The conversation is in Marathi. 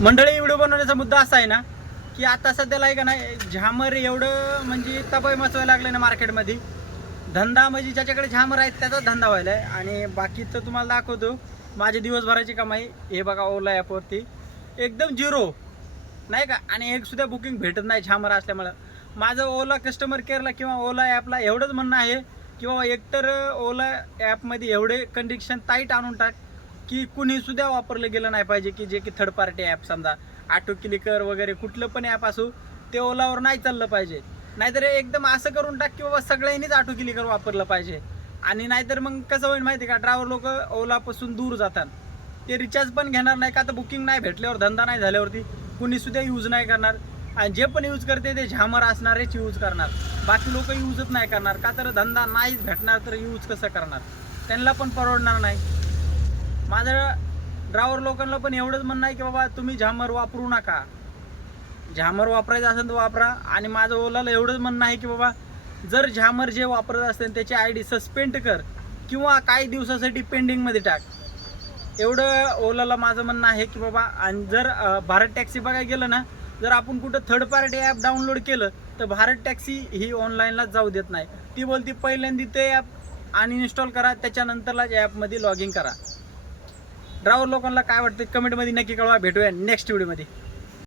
मंडळी, व्हिडिओ बनवण्याचा मुद्दा असा आहे ना की आता सध्याला आहे का नाही, झामर एवढं म्हणजे तबाई मचवायला लागलं ना मार्केटमध्ये. धंदा म्हणजे ज्याच्याकडे झामर आहेत त्याचा धंदा व्हायला आहे. आणि बाकीचं तुम्हाला दाखवतो माझी दिवसभराची कमाई. हे बघा, ओला ॲपवरती एकदम झिरो नाही का, आणि एक सुद्धा बुकिंग भेटत नाही झामर असल्यामुळं. माझं ओला कस्टमर केअरला किंवा ओला ॲपला एवढंच म्हणणं आहे की बाबा एकतर ओला ॲपमध्ये एवढे कंडिशन टाईट आणून टाक की कुणीसुद्धा वापरलं गेलं नाही पाहिजे, की जे की थर्ड पार्टी ॲप समजा ऑटो क्लिकर वगैरे कुठलं पण ॲप असो ते ओलावर नाही चाललं पाहिजे. नाहीतर एकदम असं करून टाक की बाबा सगळ्यांनीच ऑटो क्लिकर वापरलं पाहिजे. आणि नाहीतर मग कसं होईल माहिती का, ड्रायव्हर लोक ओलापासून दूर जातात. ते रिचार्ज पण घेणार नाही का, तर बुकिंग नाही भेटल्यावर, धंदा नाही झाल्यावरती कुणीसुद्धा यूज नाही करणार. आणि जे पण यूज करते ते झामर असणारेच यूज करणार, बाकी लोक यूजच नाही करणार. का तर धंदा नाहीच भेटणार तर यूज कसं करणार, त्यांना पण परवडणार नाही. माझं ड्रायव्हर लोकांना पण एवढंच म्हणणं आहे की बाबा तुम्ही झामर वापरू नका. झामर वापरायचं असेल तर वापरा. आणि माझं ओलाला एवढंच म्हणणं आहे की बाबा जर झामर जे वापरत असतील त्याची ID सस्पेंड कर किंवा काही दिवसासाठी पेंडिंगमध्ये टाक. एवढं ओलाला माझं म्हणणं आहे की बाबा. आणि जर भारत टॅक्सी बघायला गेलं ना, जर आपण कुठं थर्ड पार्टी ॲप डाउनलोड केलं तर भारत टॅक्सी ही ऑनलाईनलाच जाऊ देत नाही. ती बोलती पहिल्यांदा ते ॲप अनइन्स्टॉल करा, त्याच्यानंतरलाच ॲपमध्ये लॉग इन करा. ड्रायव्हर लोकांना काय वाटतं कमेंटमध्ये नक्की कळवा. भेटूया नेक्स्ट व्हिडिओमध्ये.